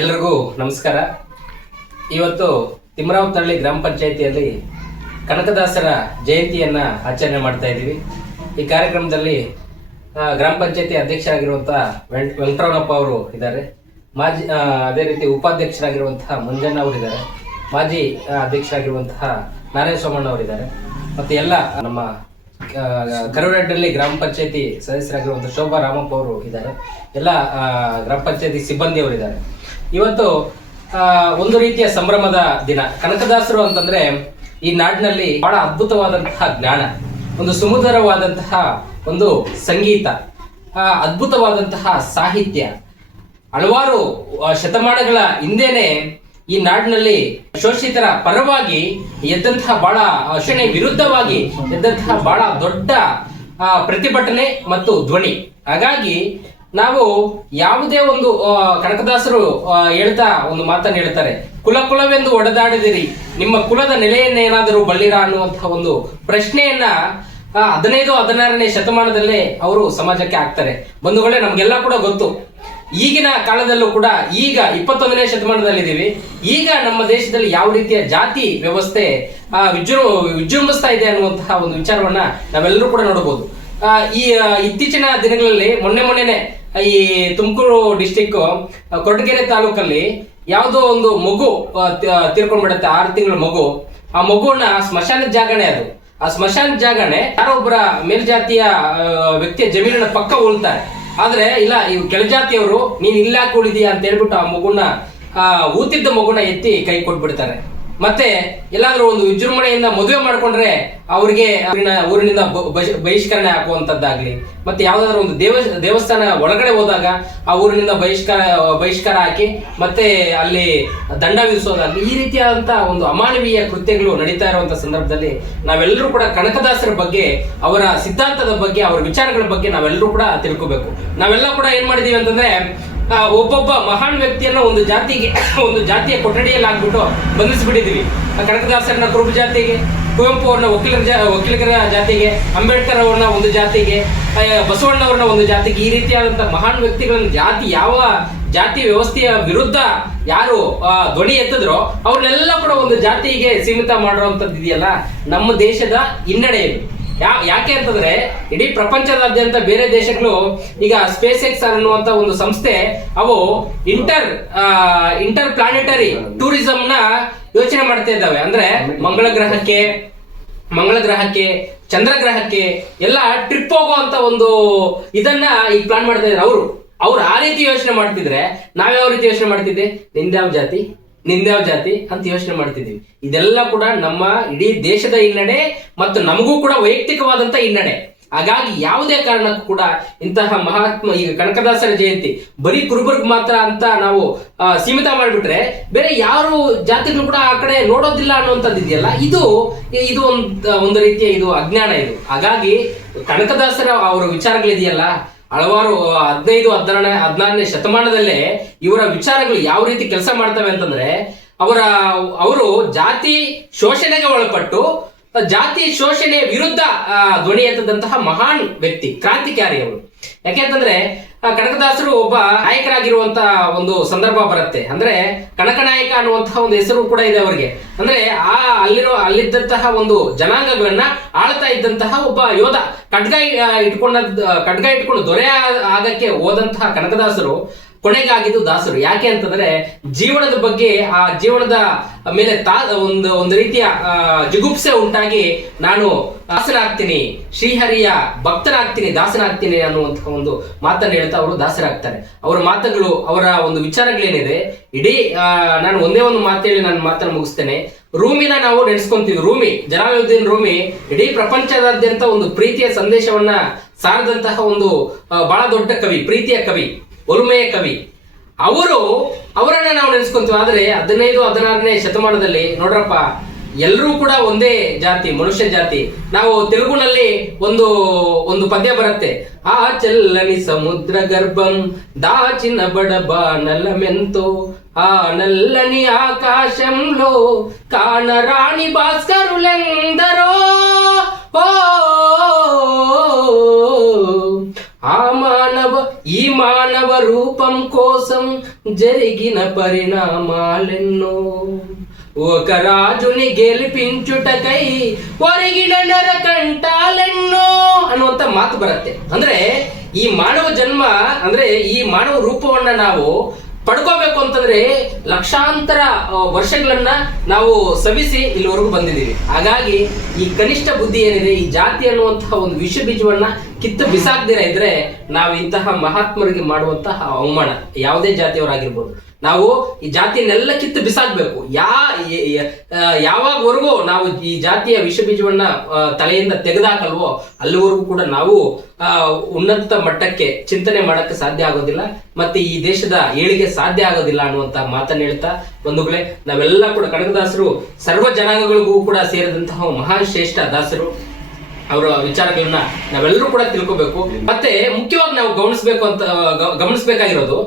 ಎಲ್ರಿಗೂ ನಮಸ್ಕಾರ ಇವತ್ತು ತಿಮ್ಮರಾವತಳ್ಳಿ ಗ್ರಾಮ ಪಂಚಾಯಿತಿಯಲ್ಲಿ ಕನಕದಾಸರ ಜಯಂತಿಯನ್ನು ಆಚರಣೆ ಮಾಡ್ತಾ ಇದ್ದೀವಿ ಈ ಕಾರ್ಯಕ್ರಮದಲ್ಲಿ ಗ್ರಾಮ ಪಂಚಾಯತಿ ಅಧ್ಯಕ್ಷರಾಗಿರುವಂಥ ವೆಂಕ್ ವೆಂಕಟರಮಣಪ್ಪ ಅವರು ಇದ್ದಾರೆ ಮಾಜಿ ಅದೇ ರೀತಿ ಉಪಾಧ್ಯಕ್ಷರಾಗಿರುವಂತಹ ಮಂಜಣ್ಣ ಅವರಿದ್ದಾರೆ ಮಾಜಿ ಅಧ್ಯಕ್ಷರಾಗಿರುವಂತಹ ನಾರಾಯಣ ಸೋಮಣ್ಣ ಅವರಿದ್ದಾರೆ ಮತ್ತು ಎಲ್ಲ ನಮ್ಮ ಕರೂರಡ್ಡಳ್ಳಿ ಗ್ರಾಮ ಪಂಚಾಯತಿ ಸದಸ್ಯರಾಗಿರುವಂತಹ ಶೋಭಾ ರಾಮಪ್ಪ ಅವರು ಇದ್ದಾರೆ ಎಲ್ಲ ಗ್ರಾಮ ಪಂಚಾಯತಿ ಸಿಬ್ಬಂದಿಯವರು ಇದ್ದಾರೆ ಇವತ್ತು ಒಂದು ರೀತಿಯ ಸಂಭ್ರಮದ ದಿನ ಕನಕದಾಸರು ಅಂತಂದ್ರೆ ಈ ನಾಡಿನಲ್ಲಿ ಬಹಳ ಅದ್ಭುತವಾದಂತಹ ಜ್ಞಾನ ಒಂದು ಸುಮಧುರವಾದಂತಹ ಒಂದು ಸಂಗೀತ ಅದ್ಭುತವಾದಂತಹ ಸಾಹಿತ್ಯ ಹಲವಾರು ಶತಮಾನಗಳ ಹಿಂದೇನೆ ಈ ನಾಡಿನಲ್ಲಿ ಶೋಷಿತರ ಪರವಾಗಿ ಎದ್ದಂತಹ ಬಹಳ ಶೋಷಣೆ ವಿರುದ್ಧವಾಗಿ ಎದ್ದಂತಹ ಬಹಳ ದೊಡ್ಡ ಪ್ರತಿಭಟನೆ ಮತ್ತು ಧ್ವನಿ ಹಾಗಾಗಿ ನಾವು ಯಾವುದೇ ಒಂದು ಕನಕದಾಸರು ಹೇಳ್ತಾ ಒಂದು ಮಾತನ್ನು ಹೇಳ್ತಾರೆ ಕುಲ ಕುಲವೆಂದು ಒಡೆದಾಡಿದಿರಿ ನಿಮ್ಮ ಕುಲದ ನೆಲೆಯನ್ನೇನಾದರೂ ಬಳ್ಳಿರ ಅನ್ನುವಂತಹ ಒಂದು ಪ್ರಶ್ನೆಯನ್ನ ಹದಿನೈದು ಹದಿನಾರನೇ ಶತಮಾನದಲ್ಲೇ ಅವರು ಸಮಾಜಕ್ಕೆ ಹಾಕ್ತಾರೆ ಬಂಧುಗಳೇ ನಮ್ಗೆಲ್ಲ ಕೂಡ ಗೊತ್ತು ಈಗಿನ ಕಾಲದಲ್ಲೂ ಕೂಡ ಈಗ ಇಪ್ಪತ್ತೊಂದನೇ ಶತಮಾನದಲ್ಲಿದ್ದೀವಿ ಈಗ ನಮ್ಮ ದೇಶದಲ್ಲಿ ಯಾವ ರೀತಿಯ ಜಾತಿ ವ್ಯವಸ್ಥೆ ವಿಜೃಂಭ ವಿಜೃಂಭಿಸ್ತಾ ಇದೆ ಅನ್ನುವಂತಹ ಒಂದು ವಿಚಾರವನ್ನ ನಾವೆಲ್ಲರೂ ಕೂಡ ನೋಡಬಹುದು ಈ ಇತ್ತೀಚಿನ ದಿನಗಳಲ್ಲಿ ಮೊನ್ನೆ ಮೊನ್ನೆನೆ ಈ ತುಮಕೂರು ಡಿಸ್ಟಿಕ್ ಕೊರಟಗೆರೆ ತಾಲೂಕಲ್ಲಿ ಯಾವುದೋ ಒಂದು ಮಗು ತೀರ್ಕೊಂಡ್ಬಿಡುತ್ತೆ ಆರು ತಿಂಗಳ ಮಗು ಆ ಮಗುವನ್ನ ಸ್ಮಶಾನದ ಜಾಗಣೆ ಅದು ಆ ಸ್ಮಶಾನದ ಜಾಗಣೆ ಯಾರೊಬ್ಬರ ಮೇಲ್ಜಾತಿಯ ವ್ಯಕ್ತಿಯ ಜಮೀನಿನ ಪಕ್ಕ ಉಳ್ತಾರೆ ಆದ್ರೆ ಇಲ್ಲ ಇವ್ ಕೆಳಜಾತಿಯವರು ನೀನ್ ಇಲ್ಲ ಕೂಡಿದೀಯ ಅಂತ ಹೇಳ್ಬಿಟ್ಟು ಆ ಮಗುನ ಆ ಊತಿದ್ದ ಮಗುನ ಎತ್ತಿ ಕೈ ಕೊಟ್ಬಿಡ್ತಾರೆ ಮತ್ತೆ ಎಲ್ಲಾದ್ರೂ ಒಂದು ವಿಜೃಂಭಣೆಯಿಂದ ಮದುವೆ ಮಾಡ್ಕೊಂಡ್ರೆ ಅವರಿಗೆ ಊರಿನಿಂದ ಬಹಿಷ್ಕರಣೆ ಹಾಕುವಂತದ್ದಾಗ್ಲಿ ಮತ್ತೆ ಯಾವ್ದಾದ್ರು ಒಂದು ದೇವ ದೇವಸ್ಥಾನ ಒಳಗಡೆ ಹೋದಾಗ ಆ ಊರಿನಿಂದ ಬಹಿಷ್ಕಾರ ಬಹಿಷ್ಕಾರ ಹಾಕಿ ಮತ್ತೆ ಅಲ್ಲಿ ದಂಡ ವಿಧಿಸೋದಾಗ್ಲಿ ಈ ರೀತಿಯಾದಂತಹ ಒಂದು ಅಮಾನವೀಯ ಕೃತ್ಯಗಳು ನಡೀತಾ ಇರುವಂತ ಸಂದರ್ಭದಲ್ಲಿ ನಾವೆಲ್ಲರೂ ಕೂಡ ಕನಕದಾಸರ ಬಗ್ಗೆ ಅವರ ಸಿದ್ಧಾಂತದ ಬಗ್ಗೆ ಅವರ ವಿಚಾರಗಳ ಬಗ್ಗೆ ನಾವೆಲ್ಲರೂ ಕೂಡ ತಿಳ್ಕೋಬೇಕು ನಾವೆಲ್ಲ ಕೂಡ ಏನ್ ಮಾಡಿದೀವಿ ಅಂತಂದ್ರೆ ಒಬ್ಬೊಬ್ಬ ಮಹಾನ್ ವ್ಯಕ್ತಿಯನ್ನ ಒಂದು ಜಾತಿಗೆ ಒಂದು ಜಾತಿಯ ಕೊಠಡಿಯಲ್ಲಿ ಹಾಕ್ಬಿಟ್ಟು ಬಂಧಿಸಿಬಿಟ್ಟಿದ್ದೀವಿ ಕನಕದಾಸರನ್ನ ಕುರುಬ ಜಾತಿಗೆ ಕುವೆಂಪು ಅವ್ರನ್ನ ವಕೀಲರ ಜಾ ಜಾತಿಗೆ ಅಂಬೇಡ್ಕರ್ ಅವ್ರನ್ನ ಒಂದು ಜಾತಿಗೆ ಬಸವಣ್ಣವ್ರನ್ನ ಒಂದು ಜಾತಿಗೆ ಈ ರೀತಿಯಾದಂತಹ ಮಹಾನ್ ವ್ಯಕ್ತಿಗಳನ್ನ ಜಾತಿ ಯಾವ ಜಾತಿ ವ್ಯವಸ್ಥೆಯ ವಿರುದ್ಧ ಯಾರು ಧ್ವನಿ ಎತ್ತಿದ್ರೋ ಅವ್ರನ್ನೆಲ್ಲ ಕೂಡ ಒಂದು ಜಾತಿಗೆ ಸೀಮಿತ ಮಾಡಿರೋ ಇದೆಯಲ್ಲ ನಮ್ಮ ದೇಶದ ಹಿನ್ನಡೆ ಯಾ ಯಾಕೆ ಅಂತಂದ್ರೆ ಇಡೀ ಪ್ರಪಂಚದಾದ್ಯಂತ ಬೇರೆ ದೇಶಗಳು ಈಗ ಸ್ಪೇಸ್ ಎಕ್ಸ್ ಅನ್ನುವಂತ ಒಂದು ಸಂಸ್ಥೆ ಅವು ಇಂಟರ್ ಇಂಟರ್ ಪ್ಲಾನೆಟರಿ ಟೂರಿಸಂ ನ ಯೋಚನೆ ಮಾಡ್ತಾ ಇದ್ದಾವೆ ಅಂದ್ರೆ ಮಂಗಳ ಗ್ರಹಕ್ಕೆ ಮಂಗಳ ಗ್ರಹಕ್ಕೆ ಚಂದ್ರ ಗ್ರಹಕ್ಕೆ ಎಲ್ಲ ಟ್ರಿಪ್ ಹೋಗುವಂತ ಒಂದು ಇದನ್ನ ಈಗ ಪ್ಲಾನ್ ಮಾಡ್ತಾ ಇದ್ದಾರೆ ಅವರು ಅವ್ರು ಆ ರೀತಿ ಯೋಚನೆ ಮಾಡ್ತಿದ್ರೆ ನಾವ್ಯಾವ ರೀತಿ ಯೋಚನೆ ಮಾಡ್ತಿದ್ದೆ ನಿಂದ್ಯಾವ ಜಾತಿ ನಿಂದ್ಯಾವ್ ಜಾತಿ ಅಂತ ಯೋಚನೆ ಮಾಡ್ತಿದ್ದೀವಿ ಇದೆಲ್ಲ ಕೂಡ ನಮ್ಮ ಇಡೀ ದೇಶದ ಹಿನ್ನಡೆ ಮತ್ತು ನಮಗೂ ಕೂಡ ವೈಯಕ್ತಿಕವಾದಂತ ಹಿನ್ನಡೆ ಹಾಗಾಗಿ ಯಾವುದೇ ಕಾರಣಕ್ಕೂ ಕೂಡ ಇಂತಹ ಮಹಾತ್ಮ ಈಗ ಕನಕದಾಸರ ಜಯಂತಿ ಬರೀ ಕುರುಬರ್ಗ್ ಮಾತ್ರ ಅಂತ ನಾವು ಸೀಮಿತ ಮಾಡಿಬಿಟ್ರೆ ಬೇರೆ ಯಾರು ಜಾತಿಗಳು ಕೂಡ ಆ ಕಡೆ ನೋಡೋದಿಲ್ಲ ಅನ್ನುವಂಥದ್ದು ಇದೆಯಲ್ಲ ಇದು ಇದು ಒಂದು ಒಂದು ರೀತಿಯ ಇದು ಅಜ್ಞಾನ ಇದು ಹಾಗಾಗಿ ಕನಕದಾಸರ ಅವರ ವಿಚಾರಗಳಿದೆಯಲ್ಲ ಹಲವಾರು ಹದಿನೈದು ಹದಿನಾರನೇ ಹದಿನಾರನೇ ಶತಮಾನದಲ್ಲೇ ಇವರ ವಿಚಾರಗಳು ಯಾವ ರೀತಿ ಕೆಲಸ ಮಾಡ್ತವೆ ಅಂತಂದ್ರೆ ಅವರ ಅವರು ಜಾತಿ ಶೋಷಣೆಗೆ ಒಳಪಟ್ಟು ಜಾತಿ ಶೋಷಣೆಯ ವಿರುದ್ಧ ಧ್ವನಿ ಎತ್ತದಂತಹ ಮಹಾನ್ ವ್ಯಕ್ತಿ ಕ್ರಾಂತಿಕಾರಿ ಅವರು ಯಾಕೆಂತಂದ್ರೆ ಕನಕದಾಸರು ಒಬ್ಬ ನಾಯಕರಾಗಿರುವಂತಹ ಒಂದು ಸಂದರ್ಭ ಬರುತ್ತೆ ಅಂದ್ರೆ ಕನಕ ನಾಯಕ ಅನ್ನುವಂತಹ ಒಂದು ಹೆಸರು ಕೂಡ ಇದೆ ಅವರಿಗೆ ಅಂದ್ರೆ ಆ ಅಲ್ಲಿರೋ ಅಲ್ಲಿದ್ದಂತಹ ಒಂದು ಜನಾಂಗಗಳನ್ನ ಆಳ್ತಾ ಇದ್ದಂತಹ ಒಬ್ಬ ಯೋಧ ಖಡ್ಗ ಇಟ್ಕೊಂಡ ಖಡ್ಗ ಇಟ್ಕೊಂಡು ದೊರೆ ಆಗಕ್ಕೆ ಹೋದಂತಹ ಕನಕದಾಸರು ಕೊನೆಗಾಗಿದ್ದು ದಾಸರು ಯಾಕೆ ಅಂತಂದ್ರೆ ಜೀವನದ ಬಗ್ಗೆ ಆ ಜೀವನದ ಮೇಲೆ ತಾ ಒಂದು ಒಂದು ರೀತಿಯ ಜಿಗುಪ್ಸೆ ಉಂಟಾಗಿ ನಾನು ದಾಸರಾಗ್ತೀನಿ ಶ್ರೀಹರಿಯ ಭಕ್ತನಾಗ್ತೀನಿ ದಾಸನಾಗ್ತೀನಿ ಅನ್ನುವಂತಹ ಒಂದು ಮಾತನ್ನು ಹೇಳ್ತಾ ಅವರು ದಾಸರಾಗ್ತಾರೆ ಅವರ ಮಾತುಗಳು ಅವರ ಒಂದು ವಿಚಾರಗಳೇನಿದೆ ಇಡೀ ನಾನು ಒಂದೇ ಒಂದು ಮಾತೇಳಿ ನಾನು ಮಾತನ್ನು ಮುಗಿಸ್ತೇನೆ ರೂಮಿನ ನಾವು ನೆನೆಸ್ಕೊಂತೀವಿ ರೂಮಿ ಜಲಾಲುದ್ದೀನ್ ರೂಮಿ ಇಡೀ ಪ್ರಪಂಚದಾದ್ಯಂತ ಒಂದು ಪ್ರೀತಿಯ ಸಂದೇಶವನ್ನ ಸಾರದಂತಹ ಒಂದು ಬಹಳ ದೊಡ್ಡ ಕವಿ ಪ್ರೀತಿಯ ಕವಿ ಒಲುಮೆಯ ಕವಿ ಅವರು ಅವರನ್ನ ನಾವು ನೆನೆಸ್ಕೊಂತೀವಿ ಆದ್ರೆ ಹದಿನೈದು ಹದಿನಾರನೇ ಶತಮಾನದಲ್ಲಿ ನೋಡ್ರಪ್ಪ ಎಲ್ಲರೂ ಕೂಡ ಒಂದೇ ಜಾತಿ ಮನುಷ್ಯ ಜಾತಿ ನಾವು ತೆಲುಗುನಲ್ಲಿ ಒಂದು ಒಂದು ಪದ್ಯ ಬರುತ್ತೆ ಆ ಚೆಲ್ಲನಿ ಸಮುದ್ರ ಗರ್ಭಂ దాచిన బడబానల మెంతో ఆ నల్లని ఆకాశంలో కానరాని భాస్కరులెందరో ఓ మానవ ఈ మానవ రూపం కోసం జరిగిన పరిణామాలెన్నో ఒక రాజుని గెలిపించుటకై ಒರಗಿನ ನರಕಂಟಾಲೆನ್ನೋ ಅನ್ನುವಂತ ಮಾತು ಬರುತ್ತೆ ಅಂದ್ರೆ ಈ ಮಾನವ ಜನ್ಮ ಅಂದ್ರೆ ಈ ಮಾನವ ರೂಪವನ್ನ ನಾವು ಪಡ್ಕೋಬೇಕು ಅಂತಂದ್ರೆ ಲಕ್ಷಾಂತರ ವರ್ಷಗಳನ್ನ ನಾವು ಸವಿಸಿ ಇಲ್ಲಿವರೆಗೂ ಬಂದಿದ್ದೀವಿ ಹಾಗಾಗಿ ಈ ಕನಿಷ್ಠ ಬುದ್ಧಿ ಏನಿದೆ ಈ ಜಾತಿ ಅನ್ನುವಂತಹ ಒಂದು ವಿಷ ಬೀಜವನ್ನ ಕಿತ್ತು ಬಿಸಾಕ್ದಿರ ಇದ್ರೆ ನಾವು ಇಂತಹ ಮಹಾತ್ಮರಿಗೆ ಮಾಡುವಂತಹ ಅವಮಾನ ಯಾವುದೇ ಜಾತಿಯವರಾಗಿರ್ಬೋದು ನಾವು ಈ ಜಾತಿಯನ್ನೆಲ್ಲ ಕಿತ್ತು ಬಿಸಾಕ್ಬೇಕು ಯಾ ಯಾವಾಗವರೆಗೂ ನಾವು ಈ ಜಾತಿಯ ವಿಷ ಬೀಜವನ್ನ ತಲೆಯಿಂದ ತೆಗೆದಾಕಲ್ವೋ ಅಲ್ಲಿವರೆಗೂ ಕೂಡ ನಾವು ಉನ್ನತ ಮಟ್ಟಕ್ಕೆ ಚಿಂತನೆ ಮಾಡಕ್ಕೆ ಸಾಧ್ಯ ಆಗೋದಿಲ್ಲ ಮತ್ತೆ ಈ ದೇಶದ ಏಳಿಗೆ ಸಾಧ್ಯ ಆಗೋದಿಲ್ಲ ಅನ್ನುವಂತ ಮಾತನ್ನ ಹೇಳ್ತಾ ಬಂಧುಗಳೇ ನಾವೆಲ್ಲ ಕೂಡ ಕನಕದಾಸರು ಸರ್ವ ಜನಾಂಗಗಳಿಗೂ ಕೂಡ ಸೇರಿದಂತಹ ಮಹಾನ್ ಶ್ರೇಷ್ಠ ದಾಸರು ಅವರ ವಿಚಾರಗಳನ್ನ ನಾವೆಲ್ಲರೂ ಕೂಡ ತಿಳ್ಕೋಬೇಕು ಮತ್ತೆ ಮುಖ್ಯವಾಗಿ ನಾವು ಗಮನಿಸಬೇಕು ಅಂತ ಗಮನಿಸ್ಬೇಕಾಗಿರೋದು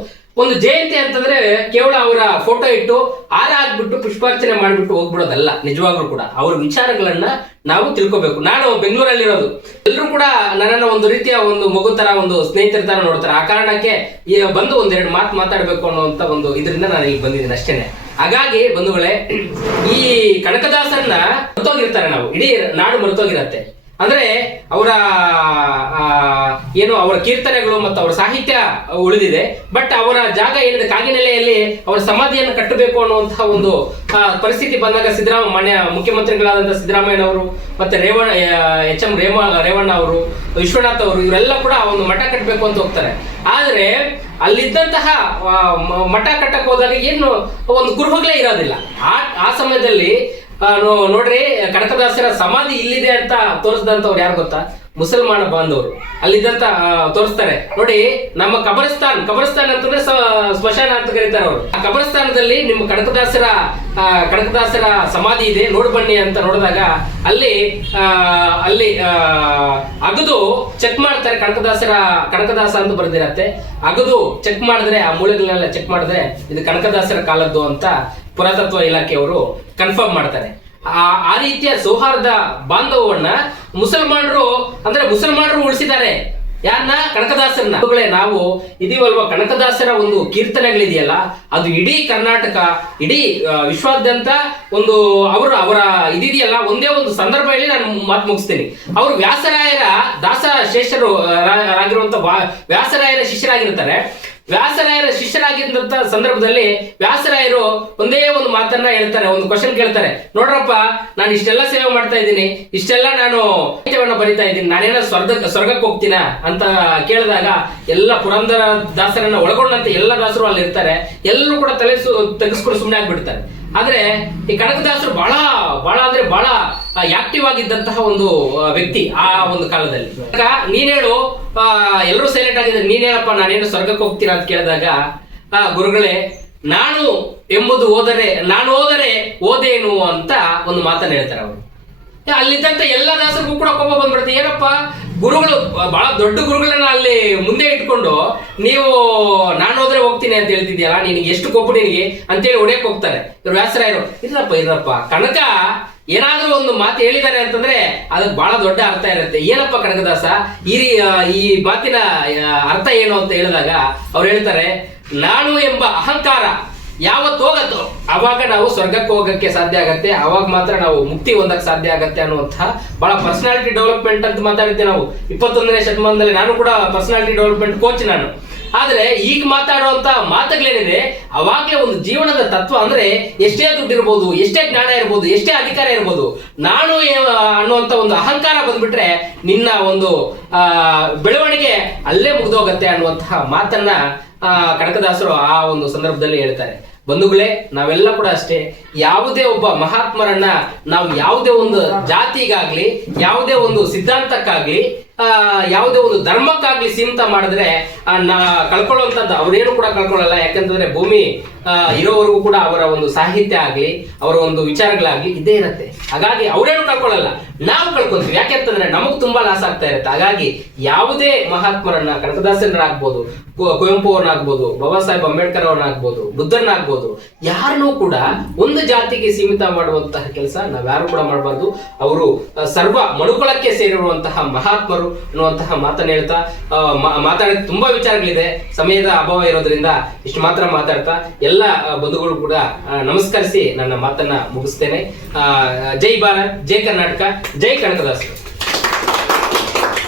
ಒಂದು ಜಯಂತಿ ಅಂತಂದ್ರೆ ಕೇವಲ ಅವರ ಫೋಟೋ ಇಟ್ಟು ಆರ ಹಾಕ್ಬಿಟ್ಟು ಪುಷ್ಪಾರ್ಚನೆ ಮಾಡಿಬಿಟ್ಟು ಹೋಗ್ಬಿಡೋದಲ್ಲ ನಿಜವಾಗ್ಲೂ ಕೂಡ ಅವ್ರ ವಿಚಾರಗಳನ್ನ ನಾವು ತಿಳ್ಕೊಬೇಕು ನಾನು ಬೆಂಗಳೂರಲ್ಲಿರೋದು ಎಲ್ಲರೂ ಕೂಡ ನನ್ನ ಒಂದು ರೀತಿಯ ಒಂದು ಮಗು ತರ ಒಂದು ಸ್ನೇಹಿತರ ತರ ನೋಡ್ತಾರೆ ಆ ಕಾರಣಕ್ಕೆ ಈ ಬಂದು ಒಂದೆರಡು ಮಾತು ಮಾತಾಡಬೇಕು ಅನ್ನುವಂತ ಒಂದು ಇದರಿಂದ ನಾನು ಈಗ ಬಂದಿದ್ದೀನಿ ಅಷ್ಟೇನೆ ಹಾಗಾಗಿ ಬಂಧುಗಳೇ ಈ ಕನಕದಾಸರನ್ನ ಮರ್ತೋಗಿರ್ತಾರೆ ನಾವು ಇಡೀ ನಾಡು ಮರ್ತೋಗಿರತ್ತೆ ಅಂದ್ರೆ ಅವರ ಏನು ಅವರ ಕೀರ್ತನೆಗಳು ಮತ್ತು ಅವರ ಸಾಹಿತ್ಯ ಉಳಿದಿದೆ ಬಟ್ ಅವರ ಜಾಗ ಏನಿದೆ ಕಾಗಿನೆಲೆಯಲ್ಲಿ ಅವರ ಸಮಾಧಿಯನ್ನು ಕಟ್ಟಬೇಕು ಅನ್ನುವಂತಹ ಒಂದು ಪರಿಸ್ಥಿತಿ ಬಂದಾಗ ಸಿದ್ದರಾಮ ಮಾನ್ಯ ಮುಖ್ಯಮಂತ್ರಿಗಳಾದಂತಹ ಅವರು ಮತ್ತೆ ರೇವಣ್ಣ ಎಚ್ ಎಂ ರೇವ ರೇವಣ್ಣ ಅವರು ವಿಶ್ವನಾಥ್ ಅವರು ಇವರೆಲ್ಲ ಕೂಡ ಒಂದು ಮಠ ಕಟ್ಟಬೇಕು ಅಂತ ಹೋಗ್ತಾರೆ ಆದರೆ ಅಲ್ಲಿದ್ದಂತಹ ಮಠ ಕಟ್ಟಕ್ಕೆ ಹೋದಾಗ ಏನು ಒಂದು ಗುರುಹುಗಳೇ ಇರೋದಿಲ್ಲ ಆ ಆ ಸಮಯದಲ್ಲಿ ನೋಡ್ರಿ ಕನಕದಾಸರ ಸಮಾಧಿ ಇಲ್ಲಿದೆ ಅಂತ ತೋರಿಸಿದಂಥವ್ರು ಯಾರು ಗೊತ್ತಾ ಮುಸಲ್ಮಾನ ಬಾಂಧವರು ಅಲ್ಲಿದ್ದಂತ ತೋರಿಸ್ತಾರೆ ನೋಡಿ ನಮ್ಮ ಕಬರಸ್ತಾನ್ ಕಬರಸ್ತಾನ್ ಅಂತಂದ್ರೆ ಸ್ಮಶಾನ ಅಂತ ಕರೀತಾರೆ ಅವರು ಆ ಕಬರಸ್ತಾನದಲ್ಲಿ ನಿಮ್ಮ ಕನಕದಾಸರ ಕನಕದಾಸರ ಸಮಾಧಿ ಇದೆ ನೋಡ್ ಬನ್ನಿ ಅಂತ ನೋಡಿದಾಗ ಅಲ್ಲಿ ಅಲ್ಲಿ ಅಗದು ಚೆಕ್ ಮಾಡ್ತಾರೆ ಕನಕದಾಸರ ಕನಕದಾಸ ಅಂತ ಬರೆದಿರತ್ತೆ ಅಗದು ಚೆಕ್ ಮಾಡಿದ್ರೆ ಆ ಮೂಳೆಗಳನ್ನೆಲ್ಲ ಚೆಕ್ ಮಾಡಿದ್ರೆ ಇದು ಕನಕದಾಸರ ಕಾಲದ್ದು ಅಂತ ಪುರಾತತ್ವ ಇಲಾಖೆಯವರು ಕನ್ಫರ್ಮ್ ಮಾಡ್ತಾರೆ ಆ ಆ ರೀತಿಯ ಸೌಹಾರ್ದ ಬಾಂಧವನ್ನ ಮುಸಲ್ಮಾನರು ಅಂದ್ರೆ ಮುಸಲ್ಮಾನರು ಉಳಿಸಿದ್ದಾರೆ ಯಾರನ್ನ ಕನಕದಾಸರನ್ನ ನಾವು ಇದೀವಲ್ವ ಕನಕದಾಸರ ಒಂದು ಕೀರ್ತನೆಗಳಿದೆಯಲ್ಲ ಅದು ಇಡೀ ಕರ್ನಾಟಕ ಇಡೀ ವಿಶ್ವಾದ್ಯಂತ ಒಂದು ಅವರು ಅವರ ಇದೆಯಲ್ಲ ಒಂದೇ ಒಂದು ಸಂದರ್ಭ ಹೇಳಿ ನಾನು ಮಾತು ಮುಗಿಸ್ತೀನಿ ಅವರು ವ್ಯಾಸರಾಯರ ದಾಸ ಶೇಷರು ಆಗಿರುವಂತ ವ್ಯಾಸರಾಯರ ಶಿಷ್ಯರಾಗಿರ್ತಾರೆ ವ್ಯಾಸರಾಯರ ಶಿಷ್ಯರಾಗಿದ್ದಂತ ಸಂದರ್ಭದಲ್ಲಿ ವ್ಯಾಸರಾಯರು ಒಂದೇ ಒಂದು ಮಾತನ್ನ ಹೇಳ್ತಾರೆ ಒಂದು ಕ್ವಶನ್ ಕೇಳ್ತಾರೆ ನೋಡ್ರಪ್ಪ ನಾನು ಇಷ್ಟೆಲ್ಲ ಸೇವೆ ಮಾಡ್ತಾ ಇದ್ದೀನಿ ಇಷ್ಟೆಲ್ಲ ನಾನು ಬರಿತಾ ಇದ್ದೀನಿ ನಾನೇನೋ ಸ್ವರ್ಗ ಸ್ವರ್ಗಕ್ಕೆ ಹೋಗ್ತೀನ ಅಂತ ಕೇಳಿದಾಗ ಎಲ್ಲ ಪುರಂದರ ದಾಸರನ್ನ ಒಳಗೊಂಡಂತೆ ಎಲ್ಲ ದಾಸರು ಅಲ್ಲಿ ಇರ್ತಾರೆ ಎಲ್ಲರೂ ಕೂಡ ತಲೆ ತೆಗೆಸ್ಕೊಂಡು ಸುಮ್ಮನೆ ಆಗ್ಬಿಡ್ತಾರೆ ಆದ್ರೆ ಈ ಕನಕದಾಸರು ಬಹಳ ಬಹಳ ಅಂದ್ರೆ ಬಹಳ ಆಕ್ಟಿವ್ ಆಗಿದ್ದಂತಹ ಒಂದು ವ್ಯಕ್ತಿ ಆ ಒಂದು ಕಾಲದಲ್ಲಿ ನೀನೇಳು ಎಲ್ಲರೂ ಸೈಲೆಂಟ್ ಆಗಿದ್ರೆ ಹೇಳಪ್ಪ ನಾನೇನು ಸ್ವರ್ಗಕ್ಕೆ ಹೋಗ್ತೀರಾ ಅಂತ ಕೇಳಿದಾಗ ಆ ಗುರುಗಳೇ ನಾನು ಎಂಬುದು ಹೋದರೆ ನಾನು ಓದರೆ ಓದೇನು ಅಂತ ಒಂದು ಮಾತನ್ನ ಹೇಳ್ತಾರೆ ಅವರು ಅಲ್ಲಿದ್ದಂತ ಎಲ್ಲ ದಾಸರಿಗೂ ಕೂಡ ಕೋಪ ಬಂದ್ಬಿಡುತ್ತೆ ಏನಪ್ಪ ಗುರುಗಳು ಬಹಳ ದೊಡ್ಡ ಗುರುಗಳನ್ನ ಅಲ್ಲಿ ಮುಂದೆ ಇಟ್ಕೊಂಡು ನೀವು ನಾನು ಹೋದ್ರೆ ಹೋಗ್ತೀನಿ ಅಂತ ಹೇಳ್ತಿದ್ಯಲ್ಲ ನಿನಗೆ ಎಷ್ಟು ಕೋಪ ನಿನಗೆ ಅಂತೇಳಿ ಹೊಡೆಯಕ್ ಹೋಗ್ತಾರೆ ಇವ್ರು ವ್ಯಾಸರಾಯರು ಇಲ್ಲಪ್ಪ ಇರಪ್ಪ ಕನಕ ಏನಾದ್ರೂ ಒಂದು ಮಾತು ಹೇಳಿದ್ದಾರೆ ಅಂತಂದ್ರೆ ಅದಕ್ಕೆ ಬಹಳ ದೊಡ್ಡ ಅರ್ಥ ಇರುತ್ತೆ ಏನಪ್ಪ ಕನಕದಾಸ ಈ ಈ ಮಾತಿನ ಅರ್ಥ ಏನು ಅಂತ ಹೇಳಿದಾಗ ಅವ್ರು ಹೇಳ್ತಾರೆ ನಾನು ಎಂಬ ಅಹಂಕಾರ ಯಾವತ್ತು ಹೋಗತ್ತೋ ಅವಾಗ ನಾವು ಸ್ವರ್ಗಕ್ಕೆ ಹೋಗಕ್ಕೆ ಸಾಧ್ಯ ಆಗತ್ತೆ ಅವಾಗ ಮಾತ್ರ ನಾವು ಮುಕ್ತಿ ಹೊಂದಕ್ಕೆ ಸಾಧ್ಯ ಆಗತ್ತೆ ಅನ್ನುವಂಥ ಬಹಳ ಪರ್ಸನಾಲಿಟಿ ಡೆವಲಪ್ಮೆಂಟ್ ಅಂತ ಮಾತಾಡಿದ್ದೆ ನಾವು ಇಪ್ಪತ್ತೊಂದನೇ ಶತಮಾನದಲ್ಲಿ ನಾನು ಕೂಡ ಪರ್ಸನಾಲಿಟಿ ಡೆವಲಪ್ಮೆಂಟ್ ಕೋಚ್ ನಾನು ಆದರೆ ಈಗ ಮಾತಾಡುವಂತ ಮಾತುಗಳೇನಿದೆ ಅವಾಗ್ಲೇ ಒಂದು ಜೀವನದ ತತ್ವ ಅಂದ್ರೆ ಎಷ್ಟೇ ದುಡ್ಡು ಇರ್ಬೋದು ಎಷ್ಟೇ ಜ್ಞಾನ ಇರ್ಬೋದು ಎಷ್ಟೇ ಅಧಿಕಾರ ಇರ್ಬೋದು ನಾನು ಅನ್ನುವಂತ ಒಂದು ಅಹಂಕಾರ ಬಂದ್ಬಿಟ್ರೆ ನಿನ್ನ ಒಂದು ಬೆಳವಣಿಗೆ ಅಲ್ಲೇ ಮುಗಿದೋಗತ್ತೆ ಅನ್ನುವಂತಹ ಮಾತನ್ನ ಕನಕದಾಸರು ಆ ಒಂದು ಸಂದರ್ಭದಲ್ಲಿ ಹೇಳ್ತಾರೆ ಬಂಧುಗಳೇ ನಾವೆಲ್ಲ ಕೂಡ ಅಷ್ಟೇ ಯಾವುದೇ ಒಬ್ಬ ಮಹಾತ್ಮರನ್ನ ನಾವು ಯಾವುದೇ ಒಂದು ಜಾತಿಗಾಗ್ಲಿ ಯಾವುದೇ ಒಂದು ಸಿದ್ಧಾಂತಕ್ಕಾಗ್ಲಿ ಆ ಯಾವುದೇ ಒಂದು ಧರ್ಮಕ್ಕಾಗ್ಲಿ ಸೀಮಿತ ಮಾಡಿದ್ರೆ ಕಳ್ಕೊಳ್ಳುವಂತದ್ದು ಅವರೇನು ಕೂಡ ಕಳ್ಕೊಳ್ಳಲ್ಲ ಯಾಕಂತಂದ್ರೆ ಭೂಮಿ ಇರೋವರೆಗೂ ಕೂಡ ಅವರ ಒಂದು ಸಾಹಿತ್ಯ ಆಗ್ಲಿ ಅವರ ಒಂದು ವಿಚಾರಗಳಾಗ್ಲಿ ಇದೇ ಇರುತ್ತೆ ಹಾಗಾಗಿ ಅವರೇನು ಕಳ್ಕೊಳ್ಳಲ್ಲ ನಾವು ಕಳ್ಕೊಂತೀವಿ ಯಾಕೆಂತಂದ್ರೆ ನಮಗ್ ತುಂಬಾ ಲಾಸ್ ಆಗ್ತಾ ಇರುತ್ತೆ ಹಾಗಾಗಿ ಯಾವುದೇ ಮಹಾತ್ಮರನ್ನ ಕನಕದಾಸನರಾಗ್ಬೋದು ಕುವೆಂಪು ಅವ್ರನ್ನಾಗ್ಬೋದು ಬಾಬಾ ಸಾಹೇಬ್ ಅಂಬೇಡ್ಕರ್ ಅವ್ರನ್ನಾಗ್ಬೋದು ಬುದ್ಧನಾಗ್ಬೋದು ಯಾರನ್ನೂ ಕೂಡ ಒಂದು ಜಾತಿಗೆ ಸೀಮಿತ ಮಾಡುವಂತಹ ಕೆಲಸ ನಾವ್ಯಾರು ಕೂಡ ಮಾಡಬಾರ್ದು ಅವರು ಸರ್ವ ಮನುಕುಲಕ್ಕೆ ಸೇರಿರುವಂತಹ ಮಹಾತ್ಮರು ಅನ್ನುವಂತಹ ಮಾತನ್ನ ಹೇಳ್ತಾ ಮಾತಾಡಿದ ತುಂಬಾ ವಿಚಾರಗಳಿದೆ ಸಮಯದ ಅಭಾವ ಇರೋದ್ರಿಂದ ಇಷ್ಟು ಮಾತ್ರ ಮಾತಾಡ್ತಾ ಎಲ್ಲ ಬಂಧುಗಳು ಕೂಡ ನಮಸ್ಕರಿಸಿ ನನ್ನ ಮಾತನ್ನ ಮುಗಿಸ್ತೇನೆ ಜೈ ಭಾರತ್ ಜೈ ಕರ್ನಾಟಕ ಜೈ ಕನಕದಾಸರು